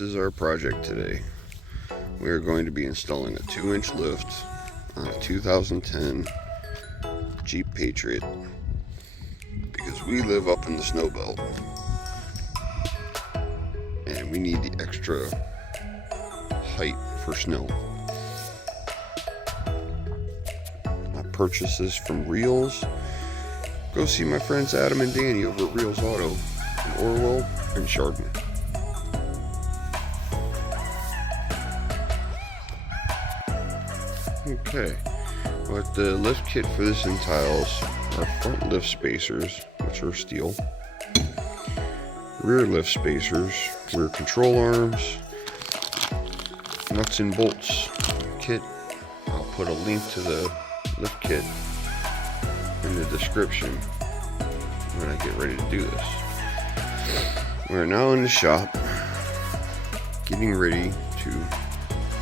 This is our project today. We are going to be installing a 2-inch lift on a 2010 Jeep Patriot because we live up in the snow belt and we need the extra height for snow. I purchased this from Reels. Go see my friends Adam and Danny over at Reels Auto in Orwell and Chardon. Okay, what the lift kit for this entails are front lift spacers, which are steel, rear lift spacers, rear control arms, nuts and bolts kit. I'll put a link to the lift kit in the description when I get ready to do this. We're now in the shop getting ready to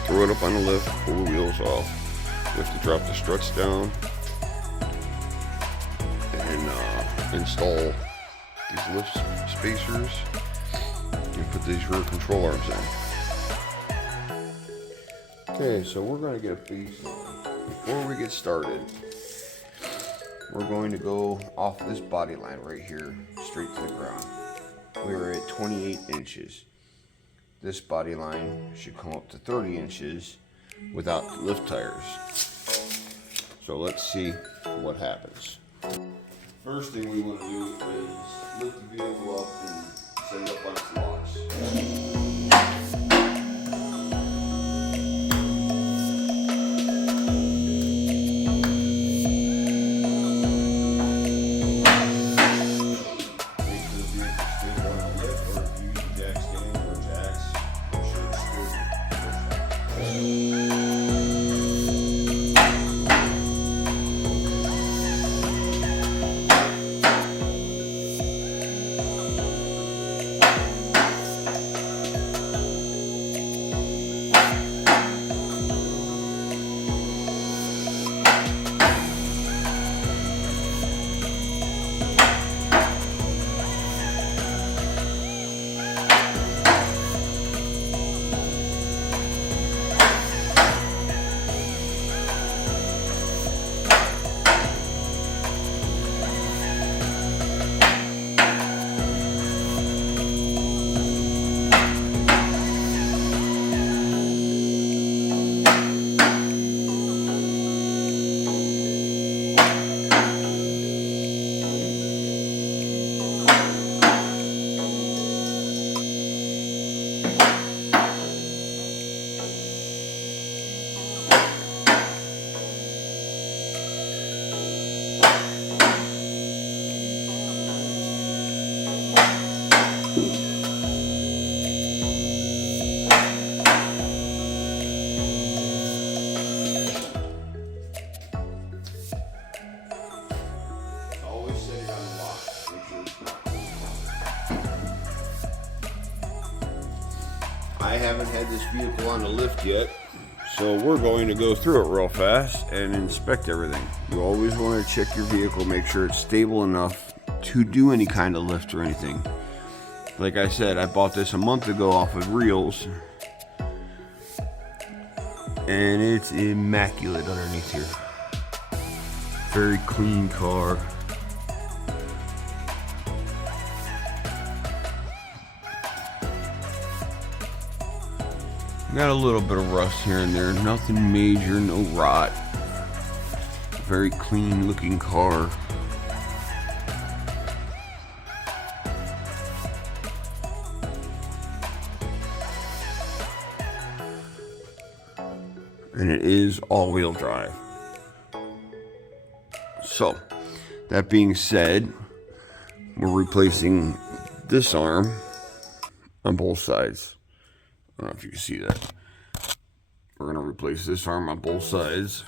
throw it up on the lift, pull the wheels off. We have to drop the struts down and install these lift spacers and put these rear control arms in. Okay, so we're going to get a baseline. Before we get started, we're going to go off this body line right here, straight to the ground. We are at 28 inches. This body line should come up to 30 inches without the lift tires. So let's see what happens. First thing we want to do is lift the vehicle up and set it up on its locks. I haven't had this vehicle on the lift yet, so we're going to go through it real fast and inspect everything. You always want to check your vehicle, make sure it's stable enough to do any kind of lift or anything. Like I said, I bought this a month ago off of Reels, and it's immaculate underneath here. Very clean car. Got a little bit of rust here and there, nothing major, no rot. Very clean looking car. And it is all-wheel drive. So, that being said, we're replacing this arm on both sides. I don't know if you can see that. We're going to replace this arm on both sides.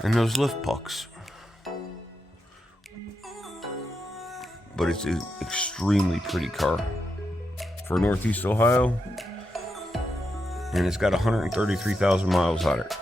And those lift pucks. But it's an extremely pretty car for Northeast Ohio. And it's got 133,000 miles on it.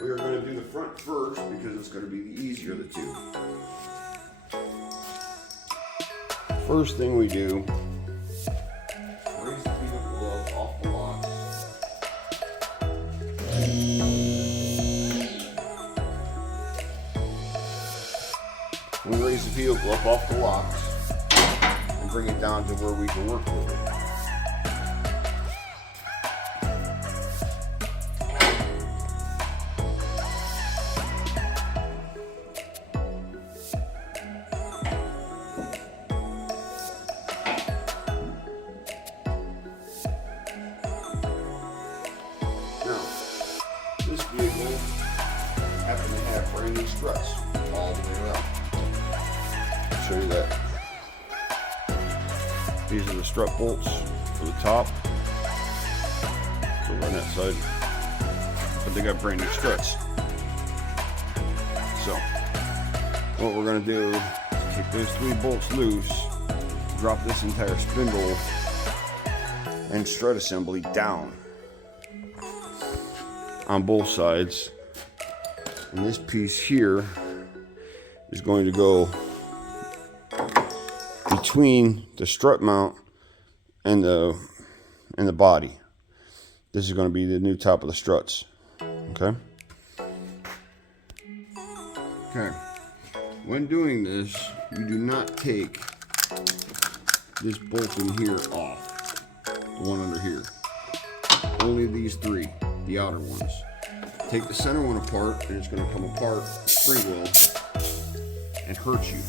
We are going to do the front first because it's going to be the easier of the two. First thing we do, raise the feet glove off the locks. We raise the heel glove off the locks and bring it down to where we can work with it. Now, this vehicle happens to have brand new struts all the way around. Show you that. These are the strut bolts for the top. So on that side, but they got brand new struts. So what we're going to do is take those 3 bolts loose, drop this entire spindle and strut assembly down on both sides, and this piece here is going to go between the strut mount and the body. This is going to be the new top of the struts. Okay. When doing this, you do not take this bolt in here off, the one under here. Only these 3, the outer ones. Take the center one apart, and it's going to come apart free will and hurt you.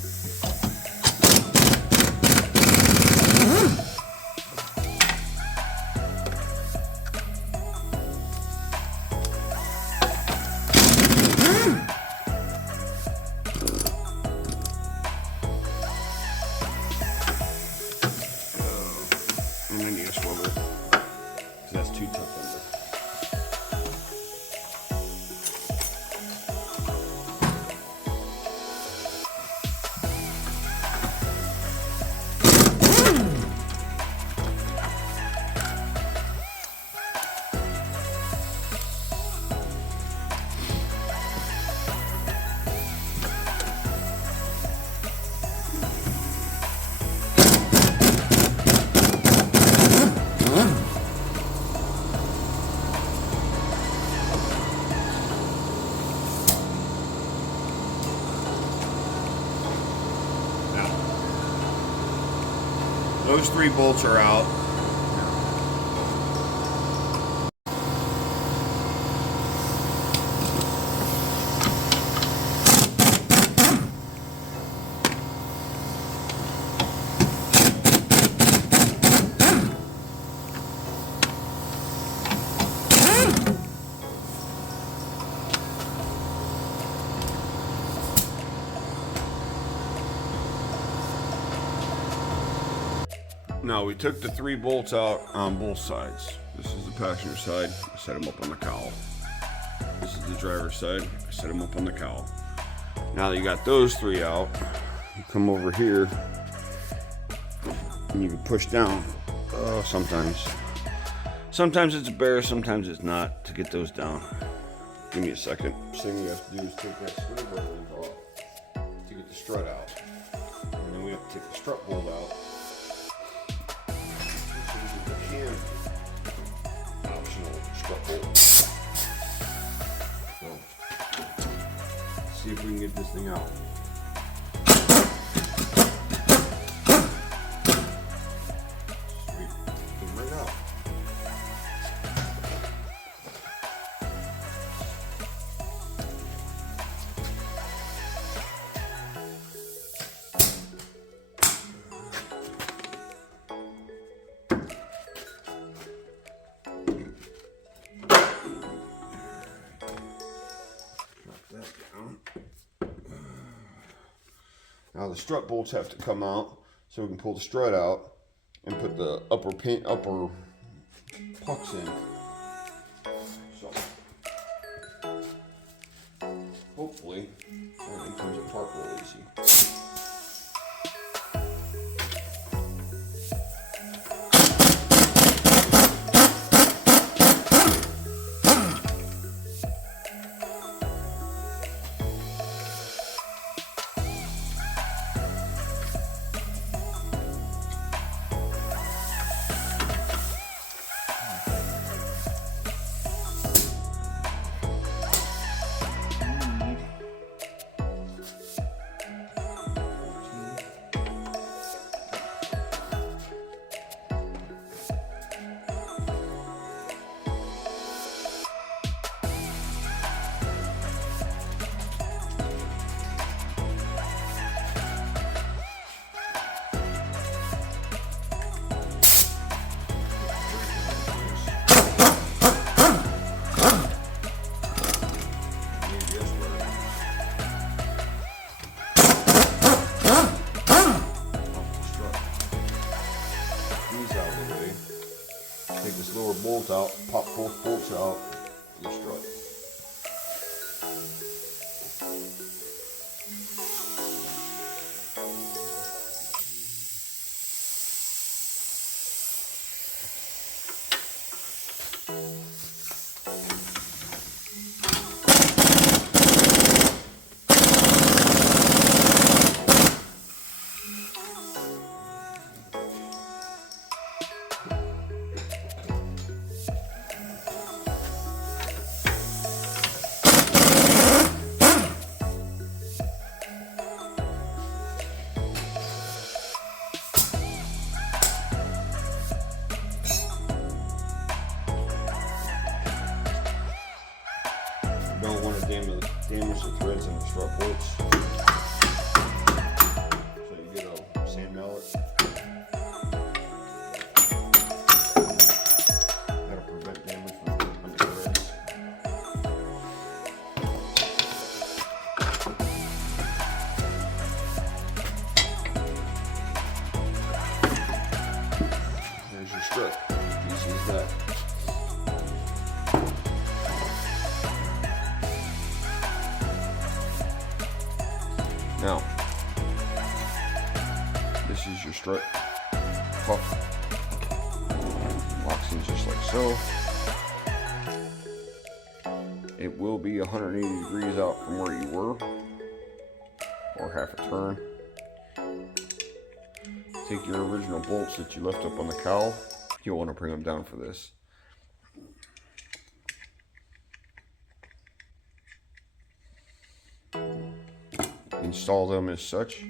And I need a swivel, because that's too tough under. Those 3 bolts are out. Now we took the 3 bolts out on both sides. This is the passenger side, I set them up on the cowl. This is the driver's side, I set them up on the cowl. Now that you got those 3 out, you come over here and you can push down. Sometimes it's a bear, sometimes it's not, to get those down. Give me a second. First thing you have to do is take that screwdriver off to get the strut out. And then we have to take the strut bolt out. Optional strut bolt. So, see if we can get this thing out. Sweet. Come right out. Now the strut bolts have to come out, so we can pull the strut out and put the upper pucks in. So hopefully everything comes apart real easy. this lower bolt out, pop both bolts out of the strut. Don't want to damage the threads in the strut bolts. So you get a sand mallet. That'll prevent damage from the threads. There's your strut. Easy as that. Now, this is your strut puff. Locks in just like so. It will be 180 degrees out from where you were, or half a turn. Take your original bolts that you left up on the cowl. You'll want to bring them down for this. Install them as such.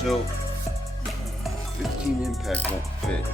So 15 impact won't fit.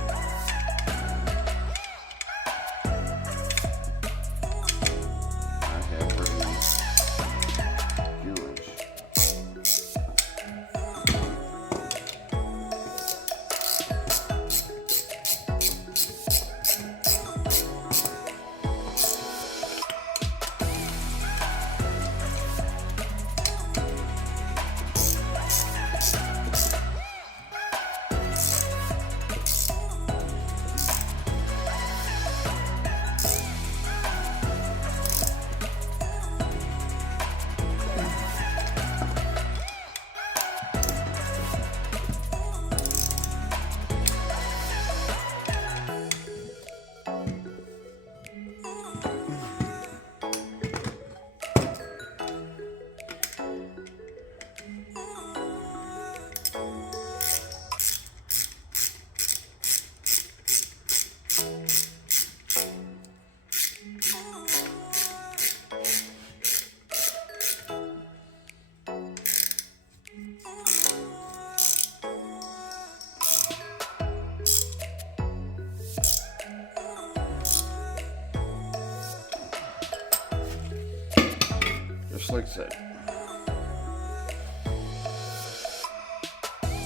Just like I said.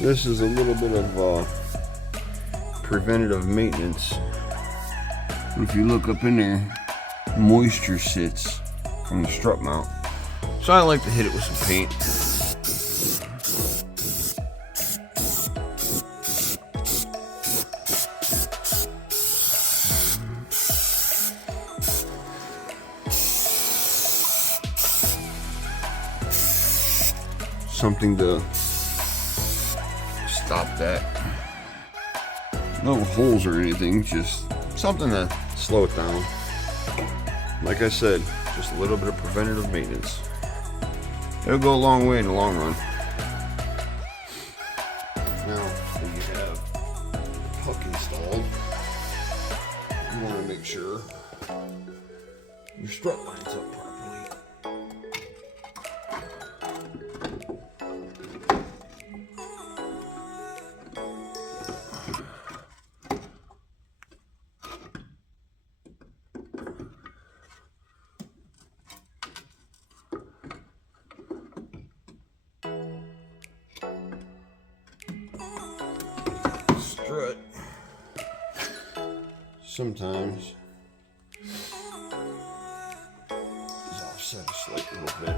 This is a little bit of preventative maintenance. If you look up in there, moisture sits from the strut mount. So I like to hit it with some paint. Something to stop that. No holes or anything, just something to slow it down. Like I said, just a little bit of preventative maintenance. It'll go a long way in the long run. Now that you have the hook installed, you want to make sure your strut lines up properly. sometimes is offset a slight little bit.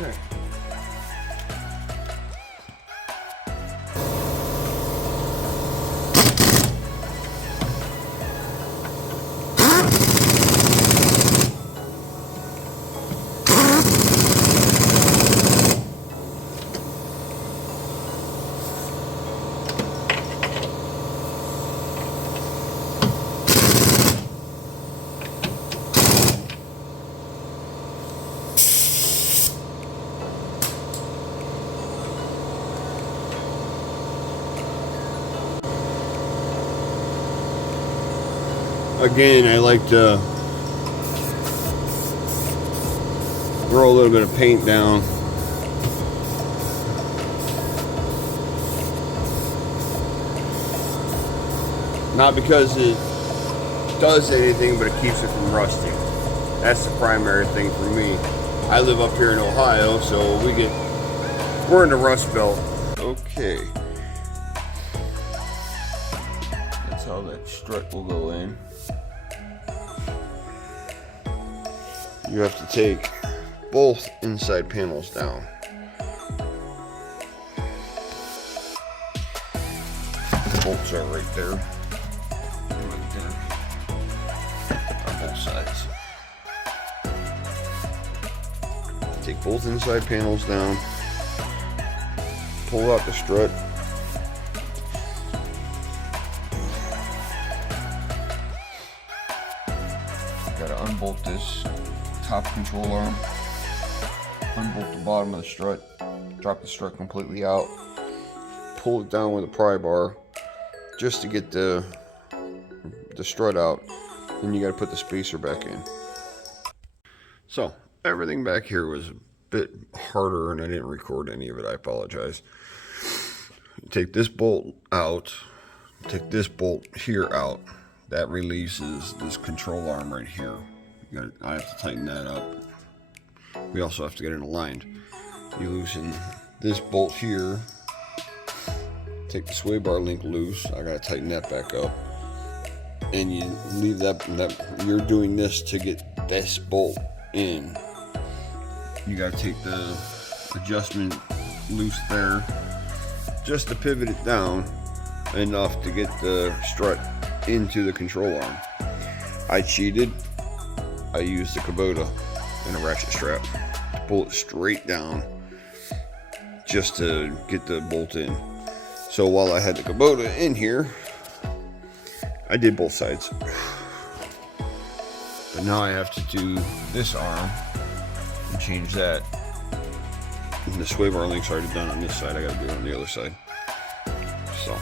Okay. Again, I like to throw a little bit of paint down. Not because it does anything, but it keeps it from rusting. That's the primary thing for me. I live up here in Ohio, so we're in the Rust Belt. Okay. That's how that strut will go in. You have to take both inside panels down. The bolts are right there. On both sides. Take both inside panels down. Pull out the strut. Gotta unbolt this top control arm, unbolt the bottom of the strut, drop the strut completely out, pull it down with a pry bar just to get the strut out, then you got to put the spacer back in. So everything back here was a bit harder and I didn't record any of it, I apologize. Take this bolt out, take this bolt here out, that releases this control arm right here. I have to tighten that up. We also have to get it aligned. You loosen this bolt here, take the sway bar link loose. I gotta tighten that back up. and you leave that you're doing this to get this bolt in. You got to take the adjustment loose there just to pivot it down enough to get the strut into the control arm. I cheated. I used the Kubota and a ratchet strap to pull it straight down just to get the bolt in. So while I had the Kubota in here, I did both sides. But now I have to do this arm and change that. And the sway bar link's already done on this side. I gotta do it on the other side. So